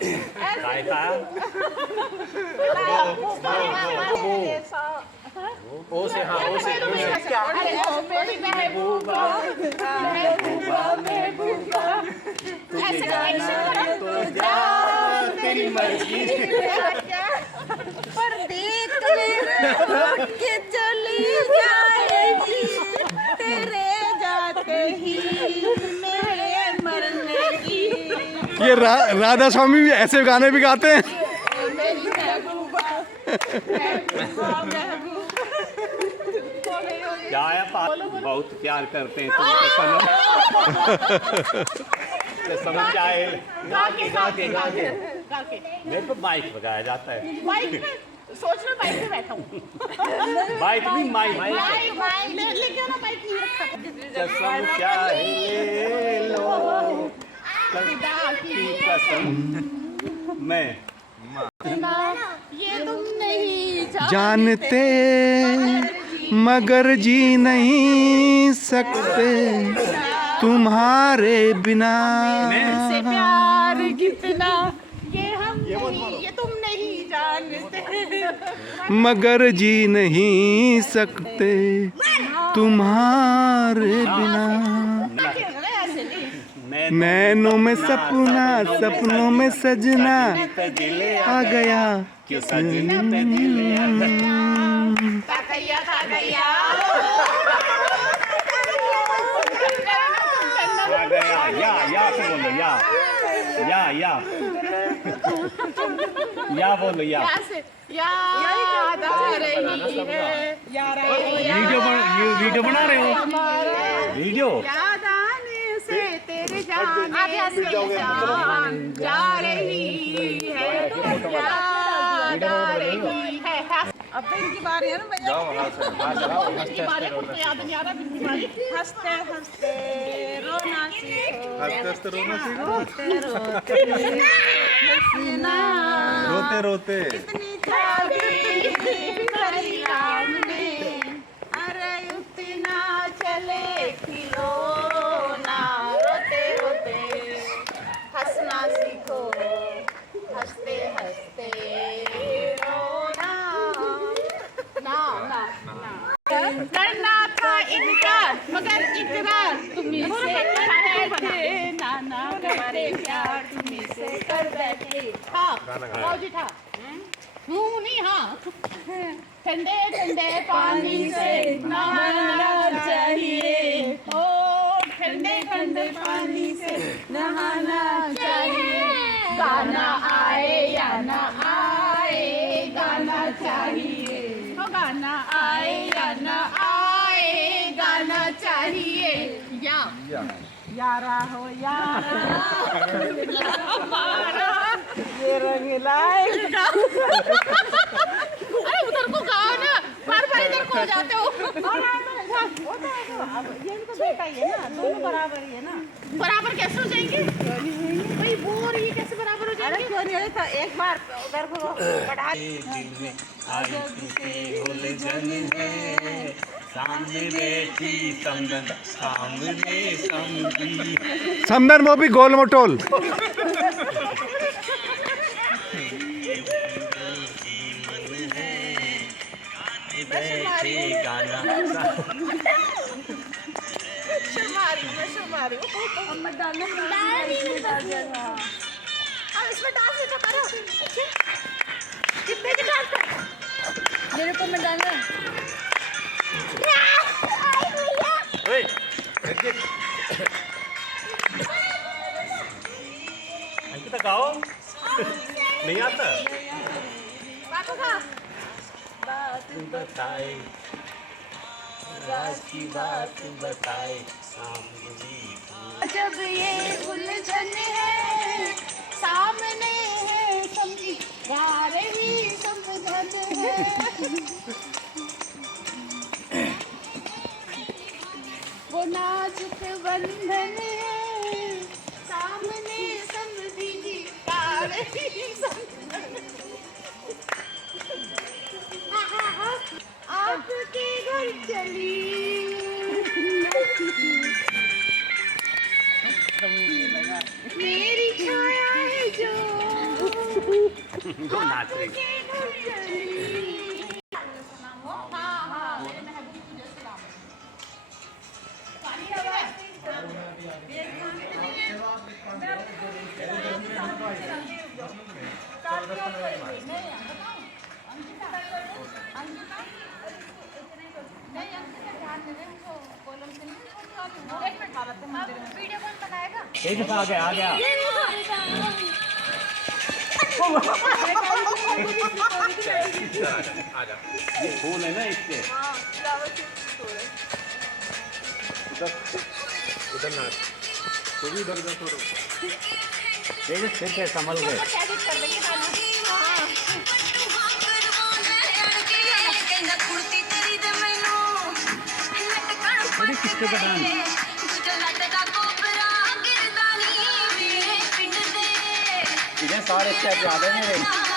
काय का ओ से हाँ ओ से महबूबा महबूबा तुझे जाना तो जा तेरी मर्जी पर देख के चली जाएगी तेरे जाते ही मेरे मरने की। ये राधा स्वामी भी ऐसे गाने भी गाते हैं। मेरी महबूबा क्या है बहुत प्यार करते हैं तुमको समझ आए गा के मेरे को बाइक बजाया जाता है। बाइक में सोच लो, बाइक में बैठा हूँ। बाइक भी माइक लेके ना बाइक नहीं रखा। कसम चाहे ले लो की कसम मैं ये तुम नहीं जानते मगर जी नहीं सकते तुम्हारे बिना। से प्यार कितना ये हम नहीं, ये तुम नहीं जानते मगर जी नहीं सकते तुम्हारे बिना। नैनों में सपना सपनों में सजना आ गया क्यों सजने पे दिल आ गया या से बोलो या बोलो या याद आ रही है वीडियो बना रहे हो वीडियो याद आने से तेरे जाने से जान जा रही है याद आ रही है। अब तो इनकी बारी है ना भैया। इनकी बारी है, मुझको याद नहीं आ रहा इनकी बारी। हंसते हंसते रोना सीखो, हंसते रोना सीखो, रोते हंसना, रोते रोते इतनी चाबी करी राम ने, अरे उतना चले खिलौना। रोते रोते हंसना सीखो, हंसते हंसते रोना। ना ना ना करना था इनकार मगर इकरार तुम्ही से थे, नाना करते प्यार तुम्ही से कर बैठे। हाँ जी था नहीं। हाँ ठंडे ठंडे पानी से नहाना चाहिए, ओ ठंडे ठंडे पानी से नहाना चाहिए। गाना आए या ना आए गाना चाहिए, ओ गाना आए या ना आए गाना चाहिए। यारा हो यारा हमारा ये रंग लाएगा। अरे उधर को गाओ ना, बार बार इधर को हो जाते हो। अब ये भी तो बेटा ही है ना, दोनों बराबर ही है ना। बराबर कैसे हो जाएंगे भाई? वो और ये कैसे बराबर हो जाएंगे? क्यों नहीं होता? एक बार उधर को बढ़ा। सामने बैठी समदन सामने समझी समदन वो भी गोल मोटोल। बैठी गाना इसमें डांस तो करो। कितने के डांस मेरे को में डालना। अंकिता गाओ नहीं आता। बात बताए राज की बात बताए जब ये उलझन है सामने है समझी जा रही समझन है। वो नाजुक बंधन है सामने समझी जा रही समझन। आपके घर चली मेरी छाया है जो दो नाच रही हाँ हाँ मेरे महबूब तुझे सलाम पानी है वीडियो कौन बनाएगा? आ गया ये फूल है ना इसके उधर नाच तो भी इधर उधर थोड़ा तेज सिर पे संभल गए एडिट कर देंगे किसके बदान इन्हें सारे स्टेप याद है मेरे